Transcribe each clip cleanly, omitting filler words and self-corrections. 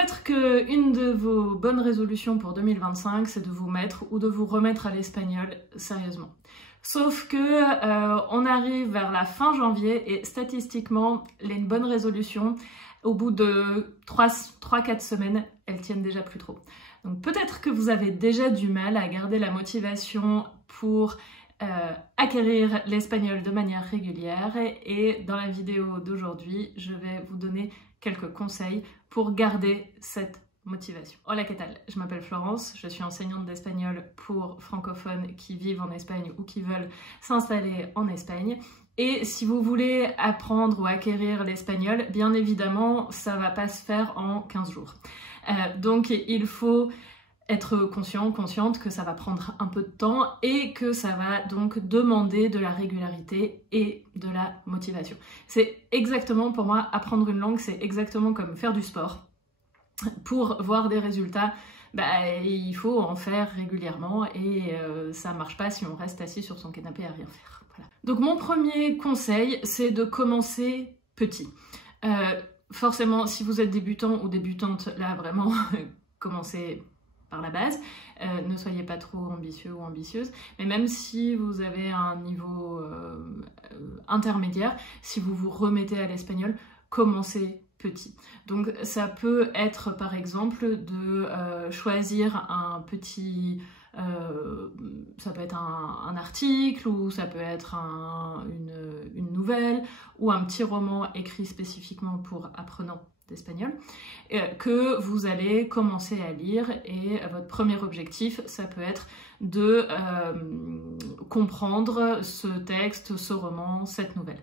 peut-être qu'une de vos bonnes résolutions pour 2025, c'est de vous mettre ou de vous remettre à l'espagnol sérieusement. Sauf que on arrive vers la fin janvier et statistiquement, les bonnes résolutions, au bout de 3-4 semaines, elles tiennent déjà plus trop. Donc peut-être que vous avez déjà du mal à garder la motivation pour acquérir l'espagnol de manière régulière et dans la vidéo d'aujourd'hui, je vais vous donner quelques conseils pour garder cette motivation. Hola, ¿qué tal? Je m'appelle Florence, je suis enseignante d'espagnol pour francophones qui vivent en Espagne ou qui veulent s'installer en Espagne. Et si vous voulez apprendre ou acquérir l'espagnol, bien évidemment, ça va pas se faire en 15 jours. Donc il faut être consciente que ça va prendre un peu de temps et que ça va donc demander de la régularité et de la motivation. C'est exactement, pour moi, apprendre une langue, c'est exactement comme faire du sport. Pour voir des résultats, il faut en faire régulièrement et ça marche pas si on reste assis sur son canapé à rien faire. Voilà. Donc mon premier conseil, c'est de commencer petit. Forcément, si vous êtes débutant ou débutante, là vraiment, commencez par la base. Ne soyez pas trop ambitieux ou ambitieuse, mais même si vous avez un niveau intermédiaire, si vous vous remettez à l'espagnol, commencez petit. Donc ça peut être par exemple de choisir un petit... ça peut être un article ou ça peut être une nouvelle ou un petit roman écrit spécifiquement pour apprenants d'espagnol que vous allez commencer à lire et votre premier objectif ça peut être de comprendre ce texte, ce roman, cette nouvelle.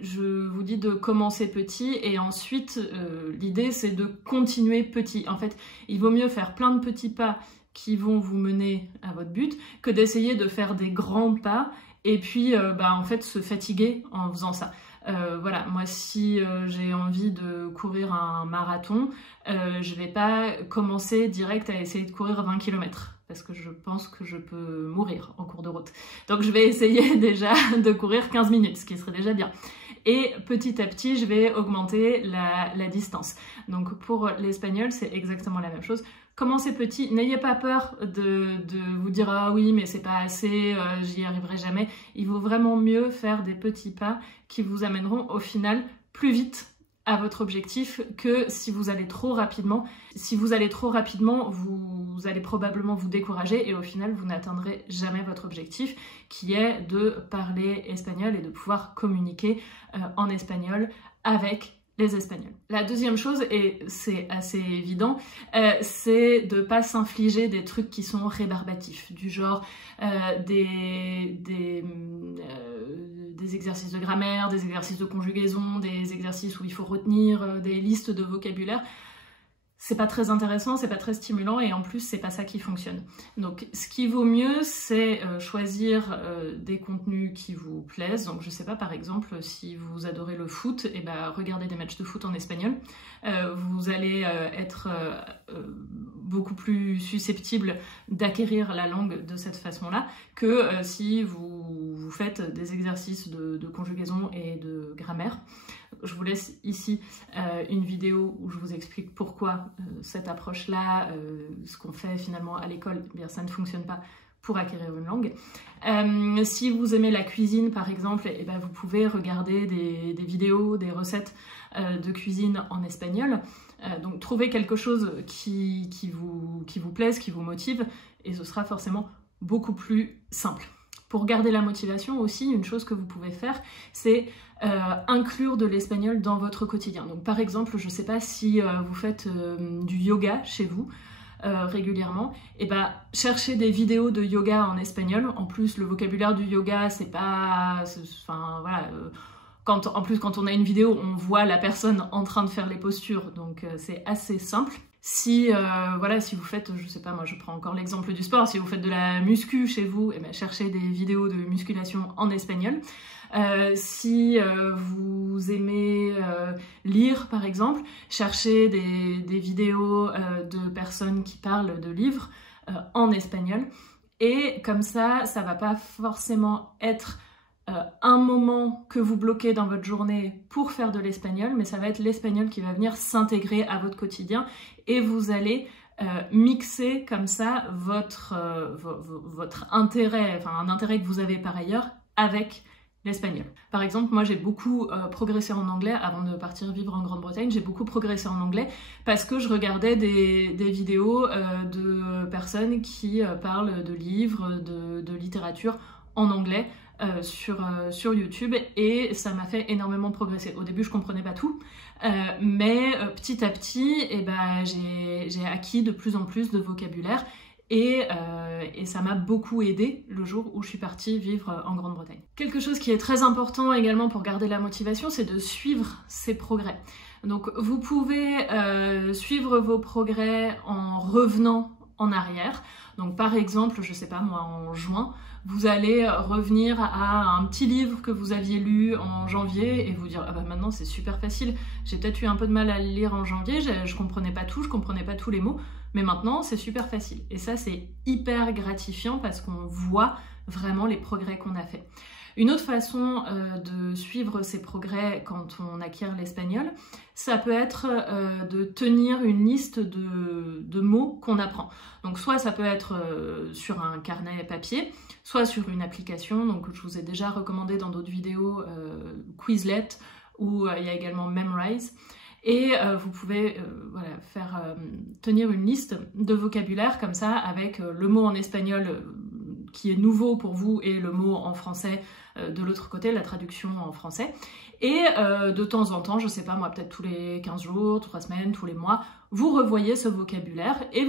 Je vous dis de commencer petit et ensuite l'idée c'est de continuer petit. En fait, il vaut mieux faire plein de petits pas qui vont vous mener à votre but que d'essayer de faire des grands pas et puis en fait se fatiguer en faisant ça. Voilà, moi si j'ai envie de courir un marathon, je vais pas commencer direct à essayer de courir 20 km parce que je pense que je peux mourir en cours de route. Donc je vais essayer déjà de courir 15 minutes, ce qui serait déjà bien. Et petit à petit, je vais augmenter la distance. Donc pour l'espagnol, c'est exactement la même chose. Commencez petit, n'ayez pas peur de vous dire « Ah oui, mais c'est pas assez, j'y arriverai jamais ». Il vaut vraiment mieux faire des petits pas qui vous amèneront au final plus vite à votre objectif que si vous allez trop rapidement. Si vous allez trop rapidement, vous allez probablement vous décourager et au final, vous n'atteindrez jamais votre objectif qui est de parler espagnol et de pouvoir communiquer en espagnol avec les Espagnols. La deuxième chose, et c'est assez évident, c'est de ne pas s'infliger des trucs qui sont rébarbatifs, du genre des exercices de grammaire, des exercices de conjugaison, des exercices où il faut retenir des listes de vocabulaire. C'est pas très intéressant, c'est pas très stimulant et en plus c'est pas ça qui fonctionne. Donc ce qui vaut mieux c'est choisir des contenus qui vous plaisent. Donc je sais pas, par exemple si vous adorez le foot, et regardez des matchs de foot en espagnol. Vous allez être beaucoup plus susceptible d'acquérir la langue de cette façon-là que si vous faites des exercices de conjugaison et de grammaire. Je vous laisse ici une vidéo où je vous explique pourquoi cette approche-là, ce qu'on fait finalement à l'école, eh bien, ça ne fonctionne pas pour acquérir une langue. Si vous aimez la cuisine par exemple, eh bien, vous pouvez regarder des vidéos, des recettes de cuisine en espagnol. Donc trouvez quelque chose qui vous plaise, qui vous motive et ce sera forcément beaucoup plus simple. Pour garder la motivation aussi, une chose que vous pouvez faire, c'est inclure de l'espagnol dans votre quotidien. Donc par exemple, je ne sais pas si vous faites du yoga chez vous régulièrement, et cherchez des vidéos de yoga en espagnol. En plus, le vocabulaire du yoga, c'est pas... Enfin, voilà... En plus, quand on a une vidéo, on voit la personne en train de faire les postures, donc c'est assez simple. Si, si vous faites, je sais pas, moi je prends encore l'exemple du sport, si vous faites de la muscu chez vous, cherchez des vidéos de musculation en espagnol. Si vous aimez lire par exemple, cherchez des vidéos de personnes qui parlent de livres en espagnol. Et comme ça va pas forcément être un moment que vous bloquez dans votre journée pour faire de l'espagnol, mais ça va être l'espagnol qui va venir s'intégrer à votre quotidien et vous allez mixer comme ça votre intérêt, enfin un intérêt que vous avez par ailleurs avec l'espagnol. Par exemple, moi j'ai beaucoup progressé en anglais avant de partir vivre en Grande-Bretagne, j'ai beaucoup progressé en anglais parce que je regardais des vidéos de personnes qui parlent de livres, de littérature en anglais sur YouTube et ça m'a fait énormément progresser. Au début je comprenais pas tout, mais petit à petit j'ai acquis de plus en plus de vocabulaire et ça m'a beaucoup aidé le jour où je suis partie vivre en Grande-Bretagne. Quelque chose qui est très important également pour garder la motivation, c'est de suivre ses progrès. Donc vous pouvez suivre vos progrès en revenant en arrière. Donc par exemple, je sais pas moi, en juin, vous allez revenir à un petit livre que vous aviez lu en janvier et vous dire « Ah bah maintenant c'est super facile, j'ai peut-être eu un peu de mal à le lire en janvier, je comprenais pas tout, je comprenais pas tous les mots, mais maintenant c'est super facile. » Et ça c'est hyper gratifiant parce qu'on voit vraiment les progrès qu'on a fait. Une autre façon de suivre ses progrès quand on acquiert l'espagnol, ça peut être de tenir une liste de mots qu'on apprend. Donc soit ça peut être sur un carnet papier, soit sur une application, donc je vous ai déjà recommandé dans d'autres vidéos Quizlet, ou il y a également Memrise. Et vous pouvez tenir une liste de vocabulaire comme ça avec le mot en espagnol qui est nouveau pour vous et le mot en français de l'autre côté, la traduction en français. Et de temps en temps, je sais pas moi, peut-être tous les 15 jours, 3 semaines, tous les mois, vous revoyez ce vocabulaire et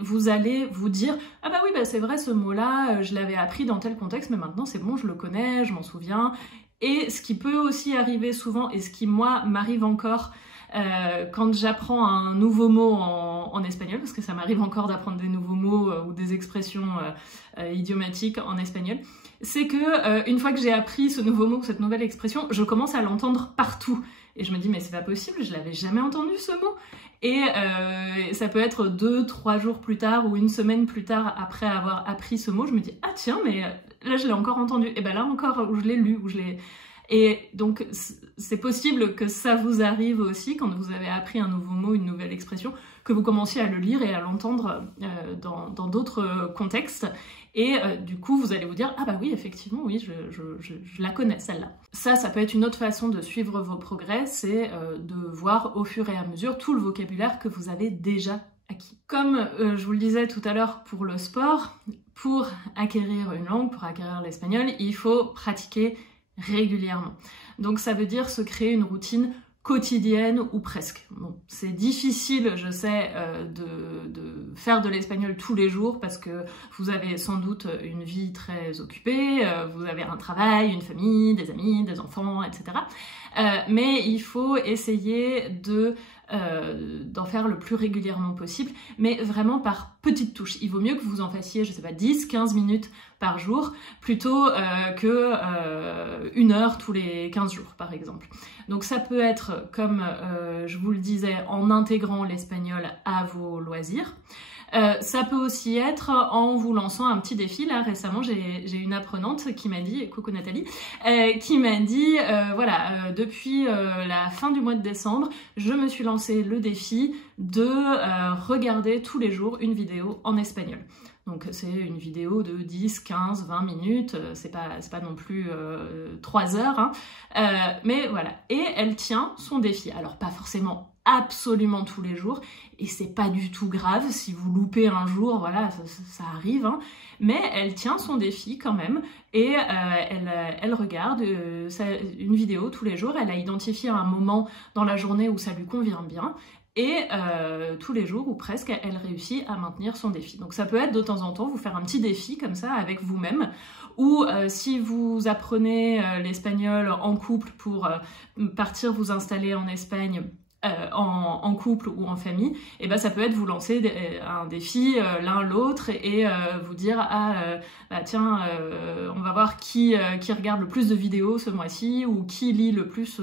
vous allez vous dire « Ah bah oui, bah c'est vrai, ce mot-là, je l'avais appris dans tel contexte, mais maintenant c'est bon, je le connais, je m'en souviens. » Et ce qui peut aussi arriver souvent, et ce qui moi m'arrive encore, quand j'apprends un nouveau mot en espagnol, parce que ça m'arrive encore d'apprendre des nouveaux mots ou des expressions idiomatiques en espagnol, c'est que une fois que j'ai appris ce nouveau mot, cette nouvelle expression, je commence à l'entendre partout. Et je me dis, mais c'est pas possible, je l'avais jamais entendu ce mot. Et ça peut être 2-3 jours plus tard ou une semaine plus tard après avoir appris ce mot, je me dis, ah tiens, mais là je l'ai encore entendu. Et ben là encore, où je l'ai lu, où je l'ai... Et donc, c'est possible que ça vous arrive aussi, quand vous avez appris un nouveau mot, une nouvelle expression, que vous commenciez à le lire et à l'entendre dans d'autres contextes. Et du coup, vous allez vous dire « Ah bah oui, effectivement, oui, je la connais, celle-là. » Ça peut être une autre façon de suivre vos progrès, c'est de voir au fur et à mesure tout le vocabulaire que vous avez déjà acquis. Comme je vous le disais tout à l'heure pour le sport, pour acquérir une langue, pour acquérir l'espagnol, il faut pratiquer régulièrement. Donc ça veut dire se créer une routine quotidienne ou presque. Bon, c'est difficile, je sais, de faire de l'espagnol tous les jours parce que vous avez sans doute une vie très occupée, vous avez un travail, une famille, des amis, des enfants, etc. Mais il faut essayer d'en faire le plus régulièrement possible, mais vraiment par petites touches. Il vaut mieux que vous en fassiez, je sais pas, 10-15 minutes par jour, plutôt que 1 heure tous les 15 jours, par exemple. Donc ça peut être, comme je vous le disais, en intégrant l'espagnol à vos loisirs. Ça peut aussi être en vous lançant un petit défi. Là récemment j'ai une apprenante qui m'a dit, coucou Nathalie, qui m'a dit voilà, depuis la fin du mois de décembre, je me suis lancé le défi de regarder tous les jours une vidéo en espagnol. Donc c'est une vidéo de 10, 15, 20 minutes, c'est pas non plus 3 heures, hein. Mais voilà, et elle tient son défi. Alors pas forcément absolument tous les jours, et c'est pas du tout grave si vous loupez un jour, voilà, ça arrive, hein. Mais elle tient son défi quand même, et elle regarde une vidéo tous les jours, elle a identifié un moment dans la journée où ça lui convient bien, et tous les jours ou presque elle réussit à maintenir son défi. Donc ça peut être de temps en temps vous faire un petit défi comme ça avec vous-même, ou si vous apprenez l'espagnol en couple pour partir vous installer en Espagne, en couple ou en famille, et ben ça peut être vous lancer un défi l'un l'autre et vous dire tiens on va voir qui regarde le plus de vidéos ce mois-ci ou qui lit le plus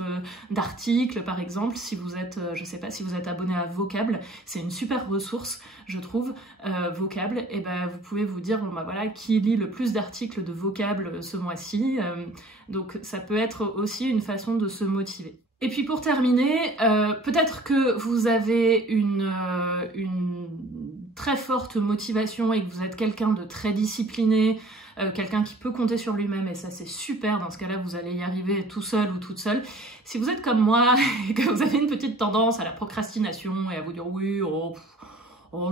d'articles par exemple. Si vous êtes je sais pas, si vous êtes abonné à Vocable, c'est une super ressource je trouve, Vocable, et ben vous pouvez vous dire bon bah voilà qui lit le plus d'articles de Vocable ce mois-ci, donc ça peut être aussi une façon de se motiver. Et puis pour terminer, peut-être que vous avez une très forte motivation et que vous êtes quelqu'un de très discipliné, quelqu'un qui peut compter sur lui-même, et ça c'est super, dans ce cas-là vous allez y arriver tout seul ou toute seule. Si vous êtes comme moi et que vous avez une petite tendance à la procrastination et à vous dire oui, oh,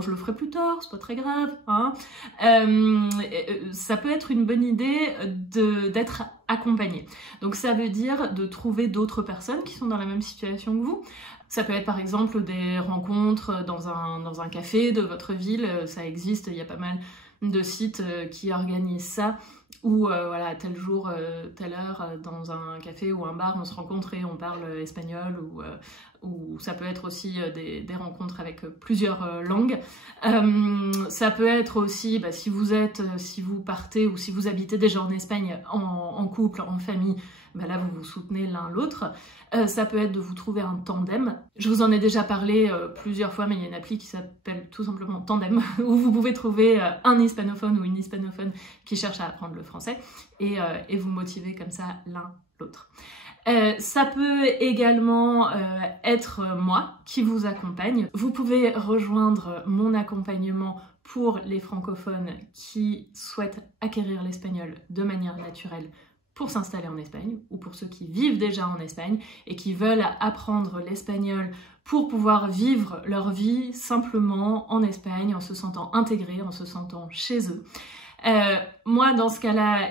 je le ferai plus tard, c'est pas très grave, hein. Ça peut être une bonne idée d'être accompagné. Donc ça veut dire de trouver d'autres personnes qui sont dans la même situation que vous. Ça peut être par exemple des rencontres dans un café de votre ville, ça existe, il y a pas mal de sites qui organisent ça, où voilà, tel jour, telle heure, dans un café ou un bar, on se rencontre et on parle espagnol, ou ça peut être aussi des rencontres avec plusieurs langues. Ça peut être aussi, si vous partez ou si vous habitez déjà en Espagne en couple, en famille, là vous vous soutenez l'un l'autre. Ça peut être de vous trouver un tandem. Je vous en ai déjà parlé plusieurs fois, mais il y a une appli qui s'appelle tout simplement Tandem, où vous pouvez trouver un hispanophone ou une hispanophone qui cherche à apprendre le français et vous motiver comme ça l'un l'autre. Ça peut également être moi qui vous accompagne. Vous pouvez rejoindre mon accompagnement pour les francophones qui souhaitent acquérir l'espagnol de manière naturelle pour s'installer en Espagne, ou pour ceux qui vivent déjà en Espagne et qui veulent apprendre l'espagnol pour pouvoir vivre leur vie simplement en Espagne, en se sentant intégrés, en se sentant chez eux. Moi dans ce cas-là,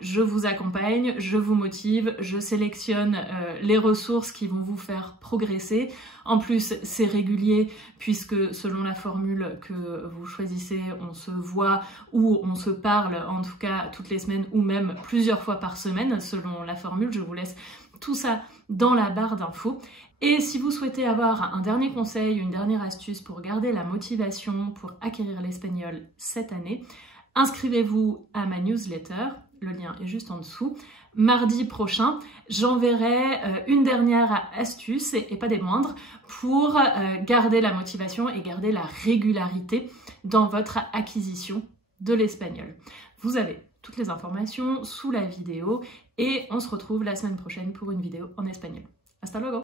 je vous accompagne, je vous motive, je sélectionne les ressources qui vont vous faire progresser. En plus c'est régulier puisque selon la formule que vous choisissez, on se voit ou on se parle en tout cas toutes les semaines ou même plusieurs fois par semaine selon la formule. Je vous laisse tout ça dans la barre d'infos. Et si vous souhaitez avoir un dernier conseil, une dernière astuce pour garder la motivation pour acquérir l'espagnol cette année, inscrivez-vous à ma newsletter, le lien est juste en dessous. Mardi prochain, j'enverrai une dernière astuce, et pas des moindres, pour garder la motivation et garder la régularité dans votre acquisition de l'espagnol. Vous avez toutes les informations sous la vidéo et on se retrouve la semaine prochaine pour une vidéo en espagnol. Hasta luego!